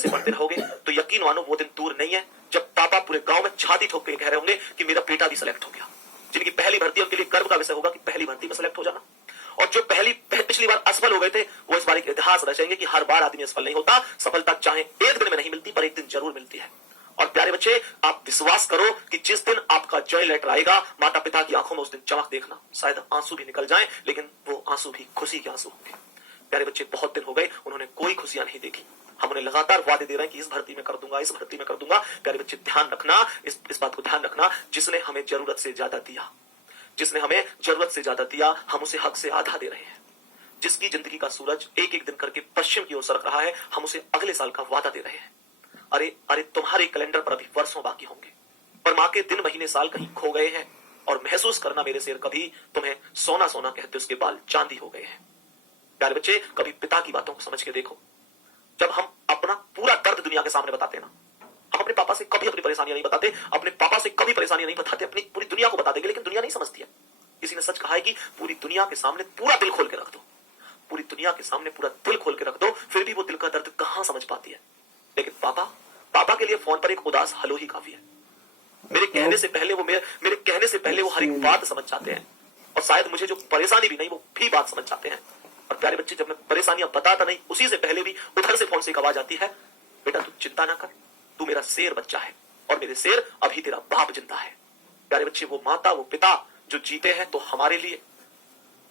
से पढ़ते रहोगे तो यकीन मानो वो दिन दूर नहीं है जब पापा पूरे गांव में छाती ठोक के कह रहे होंगे कि मेरा बेटा भी सिलेक्ट हो गया। जिनकी पहली भर्ती है उनके लिए गर्व का विषय होगा कि पहली भर्ती में सिलेक्ट हो जाना। और जो पिछली बार असफल हो गए थे वो इस बार एक इतिहास रचेंगे कि हर बार आदमी असफल नहीं होता, सफलता चाहे एक दिन में नहीं मिलती पर एक दिन जरूर मिलती है। और प्यारे बच्चे, आप विश्वास करो कि जिस दिन आपका जॉइंट लेटर आएगा, माता पिता की आंखों में उस दिन चमक देखना। शायद आंसू भी निकल जाएं, लेकिन वो आंसू भी खुशी के आंसू होंगे। प्यारे बच्चे, बहुत दिन हो गए उन्होंने कोई खुशियां नहीं देखी। हम उन्हें लगातार वादे दे रहे हैं कि इस भर्ती में कर दूंगा, इस भर्ती में कर दूंगा। प्यारे बच्चे, ध्यान रखना, इस बात को ध्यान रखना, जिसने हमें जरूरत से ज्यादा दिया, जिसने हमें जरूरत से ज्यादा दिया, हम उसे हक से आधा दे रहे हैं। जिसकी जिंदगी का सूरज एक एक दिन करके पश्चिम की ओर सरक रहा है, हम उसे अगले साल का वादा दे रहे हैं। अरे अरे, तुम्हारे कैलेंडर पर अभी वर्षों बाकी होंगे, पर माँ के दिन महीने साल कहीं खो गए हैं। और महसूस करना मेरे शेर, कभी तुम्हें सोना सोना कहते उसके बाल चांदी हो गए हैं। प्यारे बच्चे, कभी पिता की बातों को समझ के देखो। जब हम अपना पूरा दर्द दुनिया के सामने बताते ना, हम अपने पापा से कभी अपनी परेशानियां नहीं बताते, अपने पापा से कभी परेशानियां नहीं बताते, अपनी पूरी दुनिया को बता देंगे, लेकिन दुनिया नहीं समझती है। किसी ने सच कहा है कि पूरी दुनिया के सामने पूरा दिल खोल के रख दो, पूरी दुनिया के सामने पूरा दिल खोल के रख दो, फिर भी वो दिल का दर्द कहां समझ पाती है। लेकिन पापा के लिए फोन पर एक उदास हेलो ही काफी है। मेरे कहने से पहले वो हर एक बात समझ जाते हैं, और शायद मुझे जो परेशानी भी नहीं वो भी बात समझ जाते हैं। और प्यारे बच्चे, जब मैं परेशानियां बताता नहीं, उसी से पहले भी उधर से फोन से एक आवाज आती है, बेटा तू चिंता ना कर, तू मेरा शेर बच्चा है और मेरे शेर अभी तेरा बाप जिंदा है। प्यारे बच्चे, वो माता वो पिता जो जीते हैं तो हमारे लिए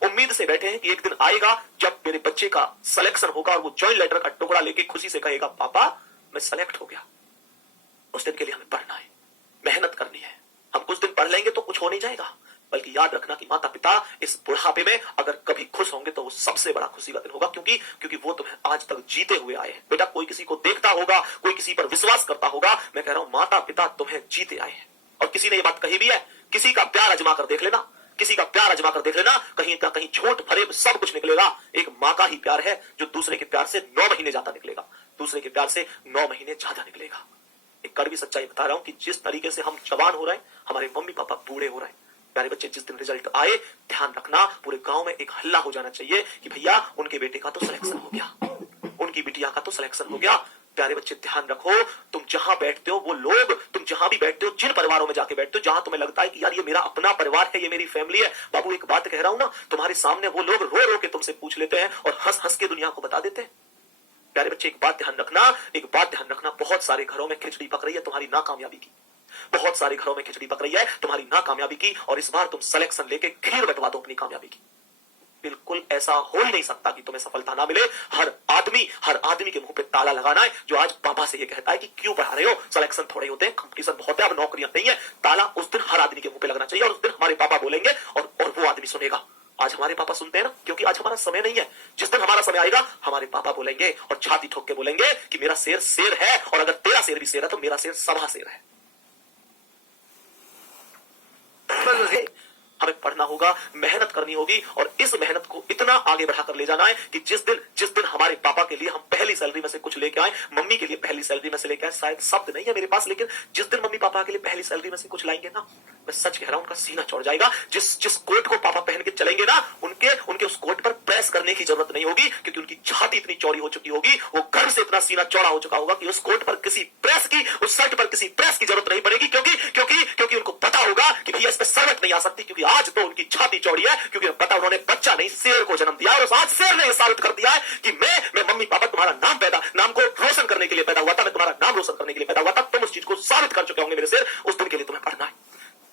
उम्मीद से बैठे हैं कि एक दिन आएगा जब मेरे बच्चे का सिलेक्शन होगा और वो जॉइंट लेटर का टुकड़ा लेके खुशी से कहेगा, पापा मैं सेलेक्ट हो गया। उस दिन के लिए हमें पढ़ना है, मेहनत करनी है। हम कुछ दिन पढ़ लेंगे तो कुछ हो नहीं जाएगा, बल्कि याद रखना कि माता पिता इस बुढ़ापे में अगर कभी खुश होंगे तो वो सबसे बड़ा खुशी का दिन होगा, क्योंकि वो तुम्हें आज तक जीते हुए आए हैं। बेटा, कोई किसी को देखता होगा, कोई किसी पर विश्वास करता होगा, मैं कह रहा हूं माता पिता तुम्हें जीते आए हैं। और किसी ने ये बात कही भी है, किसी का प्यार आजमा कर देख लेना, किसी का प्यार आजमा कर देख लेना, कहीं ना कहीं झूठ भरे सब कुछ निकलेगा। एक माँ का ही प्यार है जो दूसरे के प्यार से 9 महीने ज्यादा निकलेगा, दूसरे के प्यार से 9 महीने ज्यादा निकलेगा। एक कड़वी सच्चाई बता रहा हूं कि जिस तरीके से हम जवान हो रहे हैं, हमारे मम्मी पापा बूढ़े हो रहे हैं। प्यारे बच्चे, जिस दिन रिजल्ट आए, ध्यान रखना पूरे गांव में एक हल्ला हो जाना चाहिए कि भैया उनके बेटे का तो सिलेक्शन हो गया, उनकी बिटिया का तो सिलेक्शन हो गया। प्यारे बच्चे, ध्यान रखो, तुम जहां बैठते हो वो लोग, तुम जहां भी बैठते हो, जिन परिवारों में जाके बैठते हो जहां तुम्हें लगता है कि यार ये मेरा अपना परिवार है, ये मेरी फैमिली है, बाबू एक बात कह रहा हूं ना, तुम्हारे सामने वो लोग रो रो के तुमसे पूछ लेते हैं और हंस हंस के दुनिया को बता देते हैं। प्यारे बच्चे, एक बात ध्यान रखना, बहुत सारे घरों में खिचड़ी पक रही है तुम्हारी नाकामयाबी की, बहुत सारे घरों में खिचड़ी पक रही है तुम्हारी नाकामयाबी की, और इस बार तुम सिलेक्शन लेके खीर बंटवा दो अपनी कामयाबी की। बिल्कुल ऐसा हो ही नहीं सकता कि तुम्हें सफलता ना मिले। हर आदमी के मुंह पे ताला लगाना है जो आज पापा से ये कहता है कि क्यों पढ़ा रहे हो, सिलेक्शन थोड़े होते हैं, कंपटीशन बहुत है, अब नौकरियां नहीं है। ताला उस दिन हर आदमी के मुंह पे लगना चाहिए, और उस दिन हमारे पापा बोलेंगे और वो आदमी सुनेगा। आज हमारे पापा सुनते हैं ना, क्योंकि आज हमारा समय नहीं है। जिस दिन हमारा समय आएगा, हमारे पापा बोलेंगे और छाती ठोक के बोलेंगे कि मेरा शेर शेर है, और अगर तेरा शेर भी शेर है तो मेरा शेर सभा शेर है। हमें पढ़ना होगा, मेहनत करनी होगी, और इस मेहनत को इतना आगे बढ़ाकर ले जाना है कि जिस दिन हमारे पापा के लिए हम पहली सैलरी में से कुछ लेके आए, मम्मी के लिए पहली सैलरी में से लेके आए, शायद शब्द नहीं है मेरे पास, लेकिन जिस दिन मम्मी पापा के लिए पहली सैलरी में से कुछ लाएंगे ना, मैं सच कह रहा हूं, उनका सीना चौड़ जाएगा। जिस कोट को पापा पहन के चलेंगे ना, उनके उस कोट पर प्रेस करने की जरूरत नहीं होगी, क्योंकि उनकी छाती इतनी चौड़ी हो चुकी होगी, वो गर्व से इतना सीना चौड़ा हो चुका होगा कि उस कोट पर किसी प्रेस की, उस शर्ट पर किसी प्रेस की जरूरत नहीं पड़ेगी, क्योंकि उनको पता होगा कि भैया इस पर सर्वट नहीं आ सकती, क्योंकि आज तो उनकी छाती चौड़ी है, क्योंकि पता उन्होंने बच्चा नहीं शेर को जन्म दिया, और आज शेर ने साबित कर दिया है कि मैं मम्मी पापा तुम्हारा नाम को रोशन करने के लिए पैदा हुआ था, मैं तुम्हारा नाम रोशन करने के लिए पैदा हुआ था। तुम उस चीज को साबित कर चुके होंगे मेरे शेर, उस दिन के लिए तुम्हें पढ़ना है।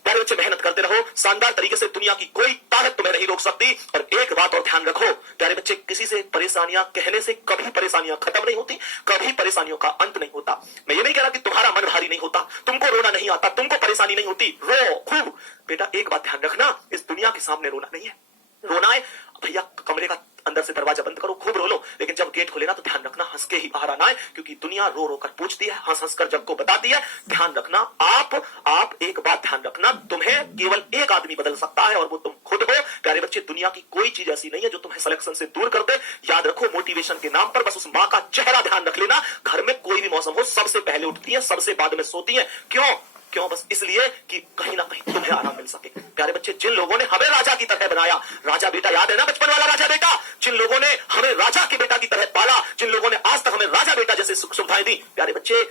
प्यारे बच्चे, मेहनत करते रहो, शानदार तरीके से दुनिया की कोई ताकत तुम्हें नहीं रोक सकती। और एक बात और ध्यान रखो प्यारे बच्चे, किसी से परेशानियां कहने से कभी परेशानियां खत्म नहीं होती, कभी परेशानियों का अंत नहीं होता। मैं ये नहीं कह रहा कि तुम्हारा मन भारी नहीं होता, तुमको रोना नहीं आता, तुमको परेशानी नहीं होती, रो खूब। बेटा, एक बात ध्यान रखना, इस दुनिया के सामने रोना नहीं है। रोना है भैया, कमरे का अंदर से दरवाजा बंद करो, खूब रो लो, लेकिन जब गेट खोले ना तो ध्यान रखना हंस के ही बाहर आना है, क्योंकि दुनिया रो रो कर पूछती है, हंस हंस कर जग को बताती है। ध्यान रखना, आप एक बात ध्यान रखना, तुम्हें केवल एक आदमी बदल सकता है, और वो तुम खुद हो। प्यारे बच्चे, दुनिया की कोई चीज ऐसी नहीं है जो तुम्हें सिलेक्शन से दूर कर दे। याद रखो, मोटिवेशन के नाम पर बस उस माँ का चेहरा ध्यान रख लेना। घर में कोई भी मौसम हो, सबसे पहले उठती है, सबसे बाद में सोती है। क्यों? क्यों? बस इसलिए कि कहीं ना कहीं तुम्हें आराम मिल सके। प्यारे बच्चे, जिन लोगों ने हमें राजा की तरह बनाया, राजा बेटा याद है ना, बचपन वाला राजा बेटा, जिन लोगों ने हमें राजा के बेटा की तरह पाला, जिन लोगों ने आज तक हमें राजा बेटा जैसे सुख सुविधाएं दी, प्यारे बच्चे,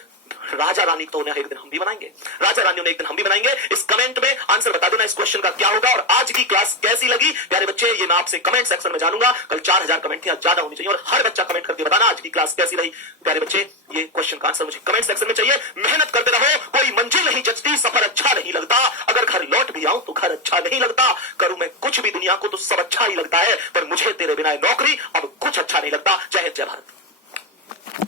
राजा रानी तो उन्हें एक दिन हम भी बनाएंगे, राजा रानी उन्हें एक दिन हम भी बनाएंगे। इस कमेंट में आंसर बता देना इस क्वेश्चन का क्या होगा, और आज की क्लास कैसी लगी प्यारे बच्चे, ये मैं आपसे कमेंट सेक्शन में जानूंगा। कल 4000 कमेंट थे, आज ज्यादा होनी चाहिए, और हर बच्चा कमेंट करके बताना आज की क्लास कैसी रही। प्यारे बच्चे, ये क्वेश्चन का आंसर मुझे कमेंट सेक्शन में चाहिए। मेहनत करते रहो, कोई मंजिल नहीं जचती, सफर अच्छा नहीं लगता, अगर घर लौट भी आऊं तो घर अच्छा नहीं लगता, करूं मैं कुछ भी दुनिया को तो सब अच्छा ही लगता है, पर मुझे तेरे बिना नौकरी अब कुछ अच्छा नहीं लगता। जय हिंद, जय भारत।